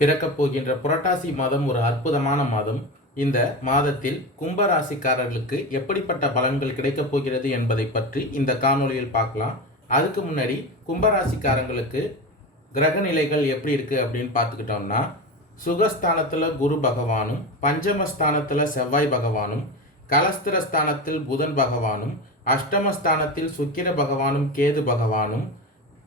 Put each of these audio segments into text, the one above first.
பிறக்கப் போகின்ற புரட்டாசி மாதம் ஒரு அற்புதமான மாதம். இந்த மாதத்தில் கும்பராசிக்காரர்களுக்கு எப்படிப்பட்ட பலன்கள் கிடைக்கப் போகிறது என்பதை பற்றி இந்த காணொலியில் பார்க்கலாம். அதுக்கு முன்னாடி கும்பராசிக்காரங்களுக்கு கிரக நிலைகள் எப்படி இருக்குது அப்படின்னு பார்த்துக்கிட்டோம்னா சுகஸ்தானத்தில் குரு பகவானும் பஞ்சமஸ்தானத்தில் செவ்வாய் பகவானும் கலஸ்திரஸ்தானத்தில் புதன் பகவானும் அஷ்டமஸ்தானத்தில் சுக்கிர பகவானும் கேது பகவானும்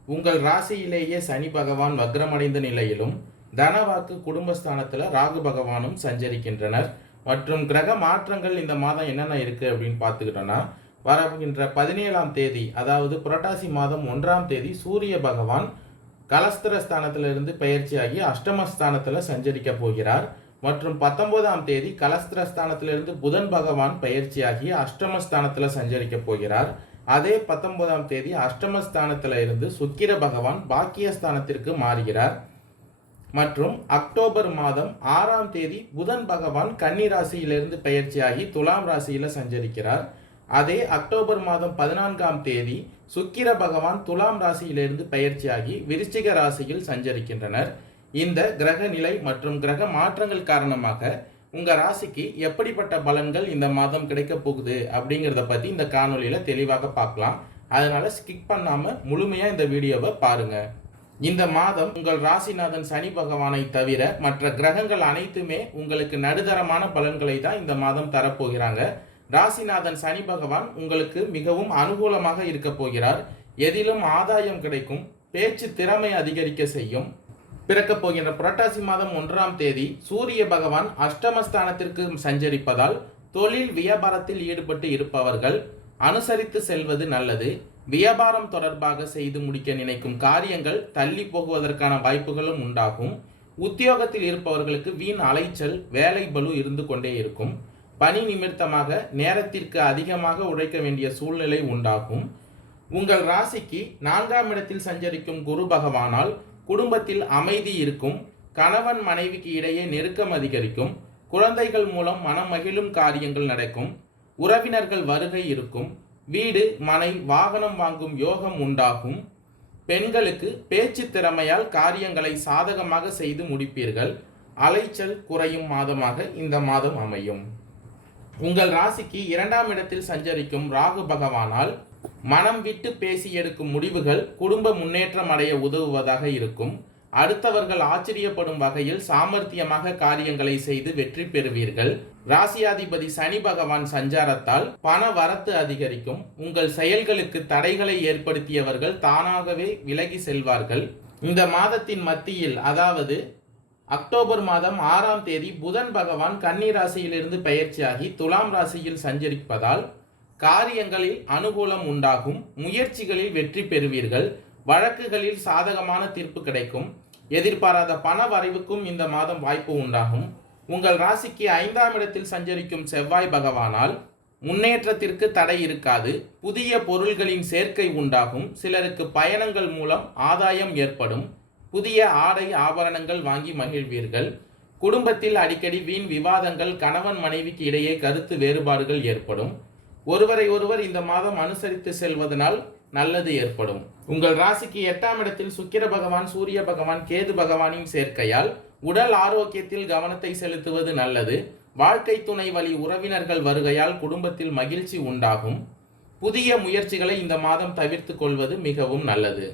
உங்கள் ராசியிலேயே சனி பகவான் வக்ரமடைந்த நிலையிலும் தனவாக்கு குடும்பஸ்தானத்தில் ராகு பகவானும் சஞ்சரிக்கின்றனர். மற்றும் கிரக மாற்றங்கள் இந்த மாதம் என்னென்ன இருக்குது அப்படின்னு பார்த்துக்கிட்டோன்னா வரகின்ற பதினேழாம் தேதி அதாவது புரட்டாசி மாதம் ஒன்றாம் தேதி சூரிய பகவான் கலஸ்திர ஸ்தானத்திலிருந்து பயிற்சியாகி அஷ்டமஸ்தானத்தில் சஞ்சரிக்க போகிறார். மற்றும் பத்தொன்பதாம் தேதி கலஸ்திர ஸ்தானத்திலிருந்து புதன் பகவான் பயிற்சியாகி அஷ்டமஸ்தானத்தில் சஞ்சரிக்க போகிறார். அதே பத்தொன்பதாம் தேதி அஷ்டமஸ்தானத்தில் இருந்து சுக்கிர பகவான் பாக்கியஸ்தானத்திற்கு மாறுகிறார். மற்றும் அக்டோபர் மாதம் ஆறாம் தேதி புதன் பகவான் கன்னி ராசியிலிருந்து பயிற்சியாகி துலாம் ராசியில் சஞ்சரிக்கிறார். அதே அக்டோபர் மாதம் பதினான்காம் தேதி சுக்கிர பகவான் துலாம் ராசியிலிருந்து பயிற்சியாகி விருச்சிக ராசியில் சஞ்சரிக்கின்றனர். இந்த கிரக நிலை மற்றும் கிரக மாற்றங்கள் காரணமாக உங்கள் ராசிக்கு எப்படிப்பட்ட பலன்கள் இந்த மாதம் கிடைக்க போகுது அப்படிங்கிறத பற்றி இந்த காணொலியில் தெளிவாக பார்க்கலாம். அதனால் ஸ்கிப் பண்ணாமல் முழுமையாக இந்த வீடியோவை பாருங்கள் இந்த மாதம் உங்கள் ராசிநாதன் சனி பகவானை தவிர மற்ற கிரகங்கள் அனைத்துமே உங்களுக்கு நடுதரமான பலன்களை தான் இந்த மாதம் தரப்போகிறாங்க. ராசிநாதன் சனி பகவான் உங்களுக்கு மிகவும் அனுகூலமாக இருக்க போகிறார். எதிலும் ஆதாயம் கிடைக்கும் பேச்சு திறமை அதிகரிக்க செய்யும். பிறக்கப் போகின்ற புரட்டாசி மாதம் ஒன்றாம் தேதி சூரிய பகவான் அஷ்டமஸ்தானத்திற்கு சஞ்சரிப்பதால் தொழில் வியாபாரத்தில் ஈடுபட்டு இருப்பவர்கள் அனுசரித்து செல்வது நல்லது. வியாபாரம் தொடர்பாக செய்து முடிக்க நினைக்கும் காரியங்கள் தள்ளி போகுவதற்கான வாய்ப்புகளும் உண்டாகும். உத்தியோகத்தில் இருப்பவர்களுக்கு வீண் அலைச்சல் வேலை பலு இருந்து கொண்டே இருக்கும். பணி நிமித்தமாக நேரத்திற்கு அதிகமாக உழைக்க வேண்டிய சூழ்நிலை உண்டாகும். உங்கள் ராசிக்கு நான்காம் இடத்தில் சஞ்சரிக்கும் குரு பகவானால் குடும்பத்தில் அமைதி இருக்கும். கணவன் மனைவிக்கு இடையே நெருக்கம் அதிகரிக்கும். குழந்தைகள் மூலம் மனம் மகிழும் காரியங்கள் நடக்கும். உறவினர்கள் வருகை இருக்கும். வீடு மனை வாகனம் வாங்கும் யோகம் உண்டாகும். பெண்களுக்கு பேச்சு திறமையால் காரியங்களை சாதகமாக செய்து முடிப்பீர்கள். அலைச்சல் குறையும் மாதமாக இந்த மாதம் அமையும். உங்கள் ராசிக்கு இரண்டாம் இடத்தில் சஞ்சரிக்கும் ராகு பகவானால் மனம் விட்டு பேசி எடுக்கும் முடிவுகள் குடும்ப முன்னேற்றம் அடைய உதவுவதாக இருக்கும். அடுத்தவர்கள் ஆச்சரியப்படும் வகையில் சாமர்த்தியமாக காரியங்களை செய்து வெற்றி பெறுவீர்கள். ராசியாதிபதி சனி பகவான் சஞ்சாரத்தால் பண வரத்து அதிகரிக்கும். உங்கள் செயல்களுக்கு தடைகளை ஏற்படுத்தியவர்கள் தானாகவே விலகி செல்வார்கள். இந்த மாதத்தின் மத்தியில் அதாவது அக்டோபர் மாதம் ஆறாம் தேதி புதன் பகவான் கன்னி ராசியிலிருந்து பயிற்சியாகி துலாம் ராசியில் சஞ்சரிப்பதால் காரியங்களில் அனுகூலம் உண்டாகும். முயற்சிகளில் வெற்றி பெறுவீர்கள். வழக்குகளில் சாதகமான தீர்ப்பு கிடைக்கும். எதிர்பாராத பண வரைவுக்கும் இந்த மாதம் வாய்ப்பு உண்டாகும். உங்கள் ராசிக்கு ஐந்தாம் இடத்தில் சஞ்சரிக்கும் செவ்வாய் பகவானால் முன்னேற்றத்திற்கு தடை இருக்காது. புதிய பொருள்களின் சேர்க்கை உண்டாகும். சிலருக்கு பயணங்கள் மூலம் ஆதாயம் ஏற்படும். புதிய ஆடை ஆபரணங்கள் வாங்கி மகிழ்வீர்கள். குடும்பத்தில் அடிக்கடி வீண் விவாதங்கள் கணவன் மனைவிக்கு இடையே கருத்து வேறுபாடுகள் ஏற்படும். ஒருவரை ஒருவர் இந்த மாதம் அனுசரித்து செல்வதனால் நல்லது ஏற்படும். உங்கள் ராசிக்கு எட்டாம் இடத்தில் சுக்கிர பகவான் சூரிய பகவான் கேது பகவானின் சேர்க்கையால் உடல் ஆரோக்கியத்தில் கவனத்தை செலுத்துவது நல்லது. வாழ்க்கை துணை வழி உறவினர்கள் வருகையால் குடும்பத்தில் மகிழ்ச்சி உண்டாகும். புதிய முயற்சிகளை இந்த மாதம் தவிர்த்து கொள்வது மிகவும் நல்லது.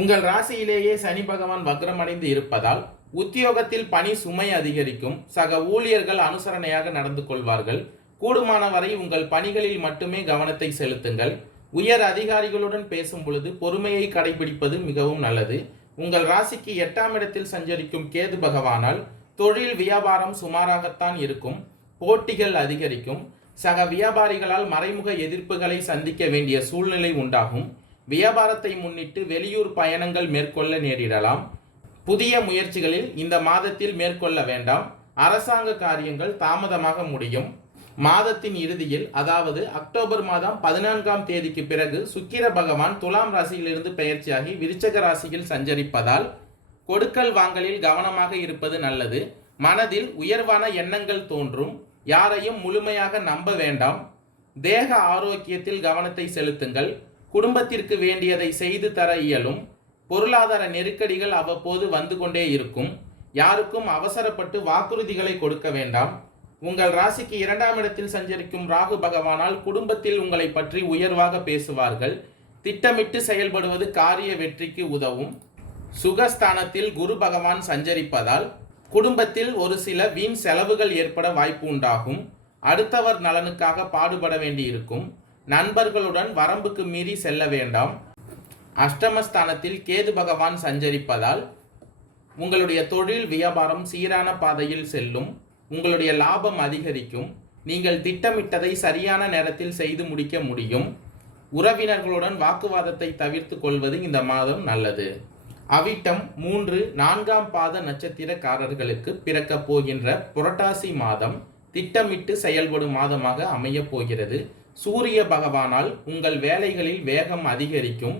உங்கள் ராசியிலேயே சனி பகவான் வக்ரமடைந்து இருப்பதால் உத்தியோகத்தில் பணி சுமை அதிகரிக்கும். சக ஊழியர்கள் அனுசரணையாக நடந்து கொள்வார்கள். கூடுமான வரை உங்கள் பணிகளில் மட்டுமே கவனத்தை செலுத்துங்கள். உயர் அதிகாரிகளுடன் பேசும் பொழுது பொறுமையை கடைபிடிப்பது மிகவும் நல்லது. உங்கள் ராசிக்கு எட்டாம் இடத்தில் சஞ்சரிக்கும் கேது பகவானால் தொழில் வியாபாரம் சுமாராகத்தான் இருக்கும். போட்டிகள் அதிகரிக்கும். சக வியாபாரிகளால் மறைமுக எதிர்ப்புகளை சந்திக்க வேண்டிய சூழ்நிலை உண்டாகும். வியாபாரத்தை முன்னிட்டு வெளியூர் பயணங்கள் மேற்கொள்ள நேரிடலாம். புதிய முயற்சிகளில் இந்த மாதத்தில் மேற்கொள்ள வேண்டாம். அரசாங்க காரியங்கள் தாமதமாக முடியும். மாதத்தின் இறுதியில் அதாவது அக்டோபர் மாதம் பதினான்காம் தேதிக்கு பிறகு சுக்கிர பகவான் துலாம் ராசியிலிருந்து பெயர்ச்சியாகி விருச்சக ராசியில் சஞ்சரிப்பதால் கொடுக்கல் வாங்கலில் கவனமாக இருப்பது நல்லது. மனதில் உயர்வான எண்ணங்கள் தோன்றும். யாரையும் முழுமையாக நம்ப வேண்டாம். தேக ஆரோக்கியத்தில் கவனத்தை செலுத்துங்கள். குடும்பத்திற்கு வேண்டியதை செய்து தர இயலும். பொருளாதார நெருக்கடிகள் அவ்வப்போது வந்து கொண்டே இருக்கும். யாருக்கும் அவசரப்பட்டு வாக்குறுதிகளை கொடுக்க வேண்டாம். உங்கள் ராசிக்கு இரண்டாம் இடத்தில் சஞ்சரிக்கும் ராகு பகவானால் குடும்பத்தில் உங்களை பற்றி உயர்வாக பேசுவார்கள். திட்டமிட்டு செயல்படுவது காரிய வெற்றிக்கு உதவும். சுகஸ்தானத்தில் குரு பகவான் சஞ்சரிப்பதால் குடும்பத்தில் ஒரு சில வீண் செலவுகள் ஏற்பட வாய்ப்பு உண்டாகும். அடுத்தவர் நலனுக்காக பாடுபட வேண்டியிருக்கும். நண்பர்களுடன் வரம்புக்கு மீறி செல்ல வேண்டாம். அஷ்டமஸ்தானத்தில் கேது பகவான் சஞ்சரிப்பதால் உங்களுடைய தொழில் வியாபாரம் சீரான பாதையில் செல்லும். உங்களுடைய லாபம் அதிகரிக்கும். நீங்கள் திட்டமிட்டதை சரியான நேரத்தில் செய்து முடிக்க முடியும். உறவினர்களுடன் வாக்குவாதத்தை தவிர்த்து கொள்வது இந்த மாதம் நல்லது. அவிட்டம் மூன்று நான்காம் பாத நட்சத்திரக்காரர்களுக்கு பிறக்கப் போகின்ற புரட்டாசி மாதம் திட்டமிட்டு செயல்படும் மாதமாக அமையப் போகிறது. சூரிய பகவானால் உங்கள் வேலைகளில் வேகம் அதிகரிக்கும்.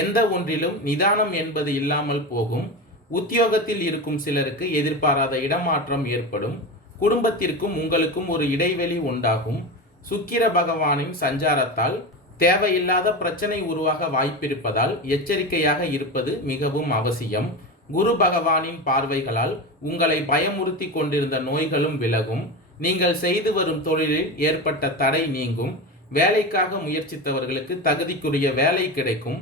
எந்த ஒன்றிலும் நிதானம் என்பது இல்லாமல் போகும். உத்தியோகத்தில் இருக்கும் சிலருக்கு எதிர்பாராத இடமாற்றம் ஏற்படும். குடும்பத்திற்கும் உங்களுக்கும் ஒரு இடைவெளி உண்டாகும். சுக்கிர பகவானின் சஞ்சாரத்தால் தேவையில்லாத பிரச்சனை உருவாக வாய்ப்பிருப்பதால் எச்சரிக்கையாக இருப்பது மிகவும் அவசியம். குரு பகவானின் பார்வைகளால் உங்களை பயமுறுத்தி கொண்டிருந்த நோய்களும் விலகும். நீங்கள் செய்து வரும் தொழிலில் ஏற்பட்ட தடை நீங்கும். வேலைக்காக முயற்சித்தவர்களுக்கு தகுதிக்குரிய வேலை கிடைக்கும்.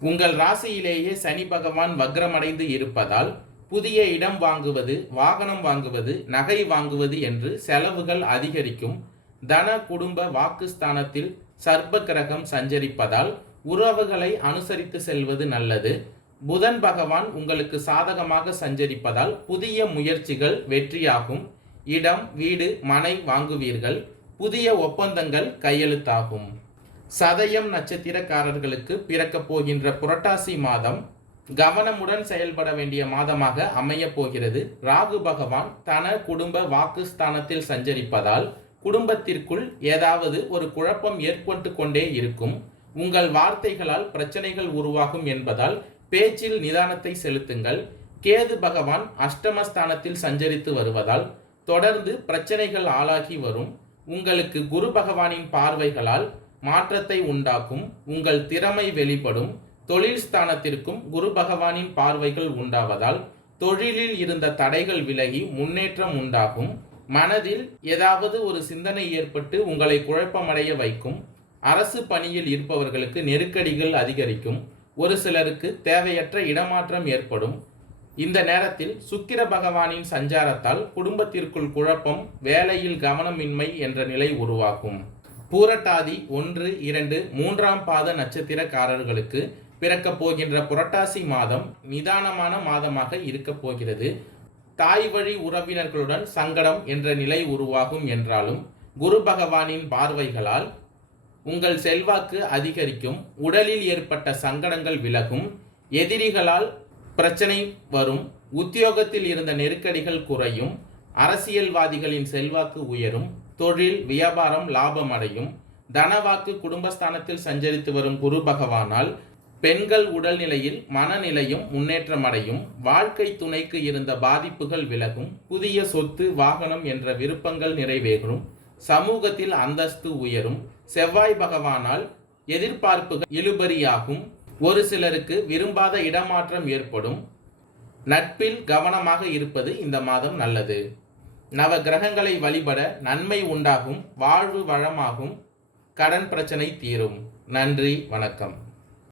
உங்கள் ராசியிலேயே சனி பகவான் வக்ரமடைந்து இருப்பதால் புதிய இடம் வாங்குவது வாகனம் வாங்குவது நகை வாங்குவது என்று செலவுகள் அதிகரிக்கும். தன குடும்ப வாக்குஸ்தானத்தில் சர்ப்ப கிரகம் சஞ்சரிப்பதால் உறவுகளை அனுசரித்து செல்வது நல்லது. புதன் பகவான் உங்களுக்கு சாதகமாக சஞ்சரிப்பதால் புதிய முயற்சிகள் வெற்றியாகும். இடம் வீடு மனை வாங்குவீர்கள். புதிய ஒப்பந்தங்கள் கையெழுத்தாகும். சதயம் நட்சத்திரக்காரர்களுக்கு பிறக்கப் போகின்ற புரட்டாசி மாதம் கவனமுடன் செயல்பட வேண்டிய மாதமாக அமையப் போகிறது. ராகு பகவான் தன குடும்ப வாக்குஸ்தானத்தில் சஞ்சரிப்பதால் குடும்பத்திற்குள் ஏதாவது ஒரு குழப்பம் ஏற்பட்டு கொண்டே இருக்கும். உங்கள் வார்த்தைகளால் பிரச்சனைகள் உருவாகும் என்பதால் பேச்சில் நிதானத்தை செலுத்துங்கள். கேது பகவான் அஷ்டமஸ்தானத்தில் சஞ்சரித்து வருவதால் தொடர்ந்து பிரச்சனைகள் ஆளாகி வரும். உங்களுக்கு குரு பகவானின் பார்வைகளால் மாற்றத்தை உண்டாக்கும். உங்கள் திறமை வெளிப்படும். தொழில் ஸ்தானத்திற்கும் குரு பகவானின் பார்வைகள் உண்டாவதால் தொழிலில் இருந்த தடைகள் விலகி முன்னேற்றம் உண்டாகும். மனதில் ஏதாவது ஒரு சிந்தனை ஏற்பட்டு உங்களை குழப்பமடைய வைக்கும். அரசு பணியில் இருப்பவர்களுக்கு நெருக்கடிகள் அதிகரிக்கும். ஒரு சிலருக்கு தேவையற்ற இடமாற்றம் ஏற்படும். இந்த நேரத்தில் சுக்கிர பகவானின் சஞ்சாரத்தால் குடும்பத்திற்குள் குழப்பம் வேலையில் கவனமின்மை என்ற நிலை உருவாகும். பூரட்டாதி ஒன்று இரண்டு மூன்றாம் பாத நட்சத்திரக்காரர்களுக்கு பிறக்கப் போகின்ற புரட்டாசி மாதம் நிதானமான மாதமாக இருக்கப் போகிறது. தாய் வழி உறவினர்களுடன் சங்கடம் என்ற நிலை உருவாகும் என்றாலும் குரு பகவானின் பார்வைகளால் உங்கள் செல்வாக்கு அதிகரிக்கும் உடலில் ஏற்பட்ட சங்கடங்கள் விலகும் எதிரிகளால் பிரச்சனை வரும் உத்தியோகத்தில் இருந்த நெருக்கடிகள் குறையும் அரசியல்வாதிகளின் செல்வாக்கு உயரும் தொழில் வியாபாரம் லாபம் அடையும் தனவாக்கு குடும்பஸ்தானத்தில் சஞ்சரித்து வரும் குரு பகவானால் பெண்கள் உடல்நிலையில் மனநிலையும் முன்னேற்றம் அடையும் வாழ்க்கை துணைக்கு இருந்த பாதிப்புகள் விலகும் புதிய சொத்து வாகனம் என்ற விருப்பங்கள் நிறைவேறும் சமூகத்தில் அந்தஸ்து உயரும் செவ்வாய் பகவானால் எதிர்பார்ப்புகள் இழுபறியாகும் ஒரு சிலருக்கு விரும்பாத இடமாற்றம் ஏற்படும். நட்பில் கவனமாக இருப்பது இந்த மாதம் நல்லது. நவ கிரகங்களை வழிபட நன்மை உண்டாகும் வாழ்வு வளமாகும் கடன் பிரச்சனை தீரும். நன்றி வணக்கம்.